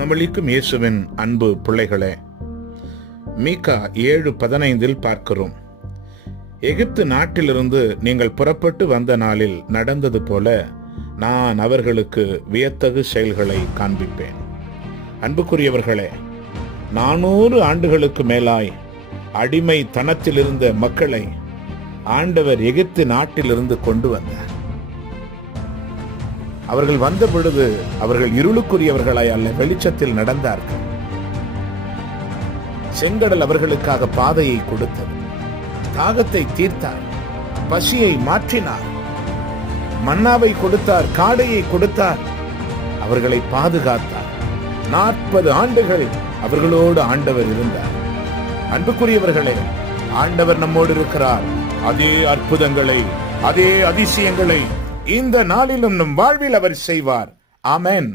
குணமளிக்கும் இயேசுவின் அன்பு பிள்ளைகளே மீகா ஏழு பதினைந்தில் பார்க்கிறோம். எகிப்து நாட்டிலிருந்து நீங்கள் புறப்பட்டு வந்த நாளில் நடந்தது போல நான் அவர்களுக்கு வியத்தகு செயல்களை காண்பிப்பேன். அன்புக்குரியவர்களே நானூறு ஆண்டுகளுக்கு மேலாய் அடிமை தனத்திலிருந்த மக்களை ஆண்டவர் எகிப்து நாட்டிலிருந்து கொண்டு வந்தார். அவர்கள் வந்த பொழுது அவர்கள் இருளுக்குரியவர்களாய் அல்ல வெளிச்சத்தில் நடந்தார்கள். செங்கடல் அவர்களுக்காக பாதையை கொடுத்தது. தாகத்தை தீர்த்தார் பசியை மாற்றினார் மன்னாவை கொடுத்தார் காடையை கொடுத்தார். அவர்களை பாதுகாத்தார். நாற்பது ஆண்டுகள் அவர்களோடு ஆண்டவர் இருந்தார். அன்புக்குரியவர்களே ஆண்டவர் நம்மோடு இருக்கிறார். அதே அற்புதங்களை அதே அதிசயங்களை இந்த நாளிலும் நம் வாழ்வில் அவர் செய்வார். ஆமேன்.